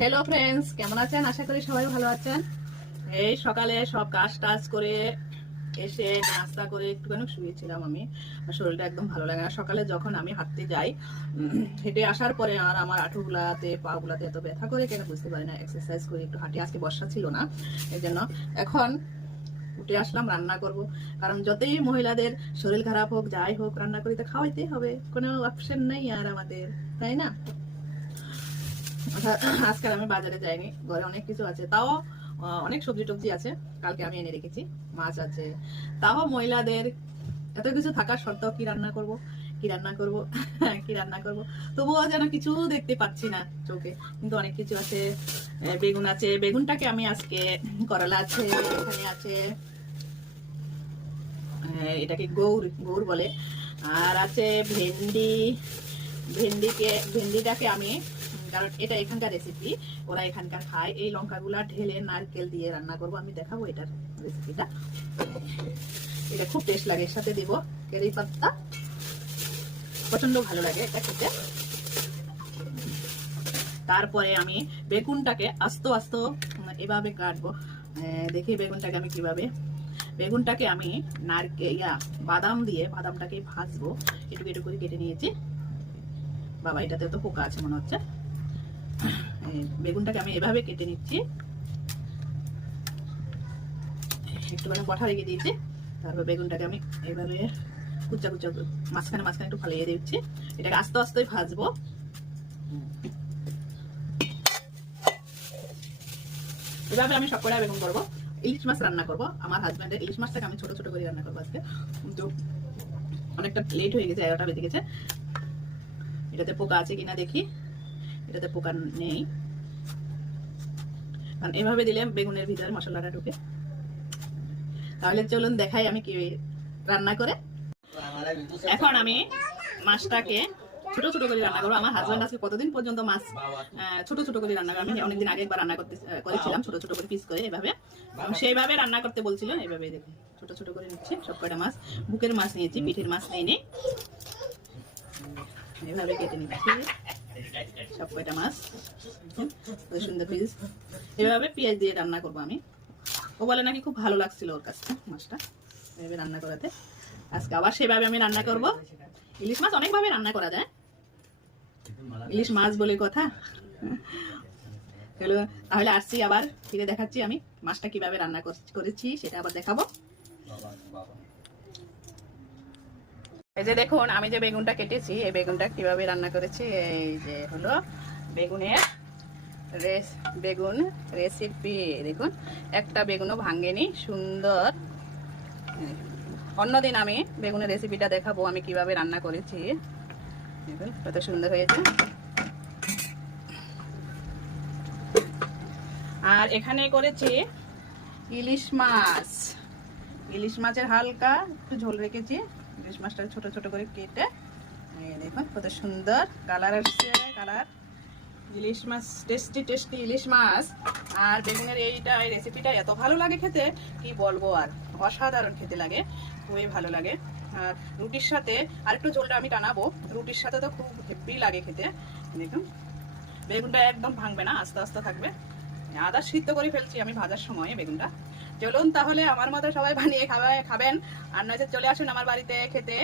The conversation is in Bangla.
হ্যালো ফ্রেন্ডস, কেমন আছেন? আশা করি সবাই ভালো আছেন। এই সকালে সব কাজ টাজ করে এসে নাস্তা করে একটুখানি শুয়েছিলাম। আমি শরীরটা একদম ভালো লাগে না। সকালে যখন আমি হাঁটতে যাই, হেঁটে আসার পরে আর আমার হাঁটুগুলাতে পা গুলাতে এত ব্যথা করে কেন বুঝতে পারি না। এক্সারসাইজ করে একটু হাঁটি, আজকে বর্ষা ছিল না, এই জন্য এখন উঠে আসলাম রান্না করব। কারণ যতই মহিলাদের শরীর খারাপ হোক, যাই হোক, রান্না করিতে খাওয়াইতেই হবে, কোনো অপশন নেই আর আমাদের, তাই না? আজকাল আমি বাজারে যাইনি, ঘরে অনেক কিছু আছে, তাও অনেক সবজি টবজি আছে, কালকে আমি এনে রেখেছি, মাছ আছে। তাও মহিলাদের এত কিছু থাকা সত্ত্বেও কি রান্না করব, কি রান্না করব, কি রান্না করব, তবুও যেন কিছু দেখতে পাচ্ছি না চোখে। কিন্তু অনেক কিছু আছে। বেগুন আছে, বেগুনটাকে আমি আজকে, করলা আছে, এখানে আছে এটাকে গৌর গৌর বলে, আর আছে ভেন্ডি। ভেন্ডিটাকে আমি, কারণ এটা এখানকার রেসিপি, ওরা এখানকার খায়, এই লঙ্কাগুলা ঢেলে নারকেল দিয়ে রান্না করব। আমি দেখাবো এটার রেসিপিটা। এটা খুব টেস্ট লাগে। এর সাথে দেবো কারি পাত্তা, প্রচন্ড ভালো লাগে এটা খেতে। তারপরে আমি বেগুনটাকে আস্ত আস্ত এভাবে কাটবো। দেখি বেগুনটাকে আমি কিভাবে, বেগুনটাকে আমি নারকেল বাদাম দিয়ে বাদামটাকে ভাজবো। এটুকু এটুকু করে কেটে নিয়েছি। বাবা, এটাতে তো পোকা আছে মনে হচ্ছে। বেগুনটাকে আমি এভাবে কেটে নিচ্ছি, একটুখানি কঠা রেখে দিয়েছি। তারপর বেগুনটাকে আমি এইভাবে কুচা কুচা মাঝখানে মাঝখানে একটু ফালিয়ে দিচ্ছি। এটাকে আস্তে আস্তে ভাজবো। এভাবে আমি সব কটা বেগুন করবো। ইলিশ মাছ রান্না করব। আমার হাজব্যান্ডের ইলিশ মাছটাকে আমি ছোট ছোট করে রান্না করবো আজকে, কিন্তু অনেকটা লেট হয়ে গেছে, 11টা বেজে গেছে। এটাতে পোকা আছে কিনা দেখি। এটাতে পোকা নেই, কারণ এভাবে দিলে বেগুনের ভিতরে মশলাটা ঢুকে। তাহলে চলুন দেখাই আমি কি রান্না করে। এখন আমি মাছটাকে ছোট ছোট করে রান্না করবো। আমার হাজব্যান্ড আজকে কতদিন পর্যন্ত মাছ ছোট ছোট করে রান্না করে, আমি অনেকদিন আগে একবার রান্না করেছিলাম ছোট ছোট করে পিস করে, এভাবে সেইভাবে রান্না করতে বলছিল। এইভাবে দেখুন ছোট ছোট করে নিচ্ছি সব কটা মাছ। বুকের মাছ নিয়েছি, পিঠের মাছ নিয়ে এভাবে কেটে নিচ্ছি সব কয়টা মাছ, সুন্দর পিস। এভাবে পেঁয়াজ দিয়ে রান্না করবো আমি। ও বলে নাকি খুব ভালো লাগছিল ওর কাছে মাছটা এভাবে রান্না করাতে। আজকে আবার সেভাবে আমি রান্না করব। ইলিশ মাছ অনেকভাবে রান্না করা যায়, ইলিশ মাছ বলে কথা। তাহলে আসছি, আবার ফিরে দেখাচ্ছি আমি মাছটা কিভাবে রান্না করেছি, সেটা আবার দেখাবো। এই যে দেখুন, আমি যে বেগুনটা কেটেছি, এই বেগুনটা কিভাবে রান্না করেছি। এই যে হলো বেগুনের বেগুন রেসিপি। দেখুন, একটা বেগুনও ভাঙেনি, সুন্দর। অন্যদিন আমি বেগুনের রেসিপিটা দেখাবো আমি কিভাবে রান্না করেছি। দেখুন কত সুন্দর হয়েছে। আর এখানে করেছি ইলিশ মাছ। ইলিশ মাছের হালকা একটু ঝোল রেখেছি। ইলিশ মাছটা ছোট ছোট করে কেটে, দেখুন কত সুন্দর কালার আসছে। কালার ইলিশ মাছ, টেস্টি টেস্টি ইলিশ মাছ। আর বেগুনের এই রেসিপিটা এত ভালো লাগে খেতে, কি বলবো আর, অসাধারণ খেতে লাগে, খুবই ভালো লাগে। আর রুটির সাথে আর একটু ঝোলটা আমি টানাবো, রুটির সাথে তো খুব হেভি লাগে খেতে। দেখুন বেগুনটা একদম ভাঙবে না, আস্তে আস্তে থাকবে। আদা সিদ্ধ করে ফেলছি আমি ভাজার সময় বেগুনটা। চলুন তাহলে আমার মতো সবাই বানিয়ে খাবেন, আর নয়তো চলে আসুন আমার বাড়িতে খেতে।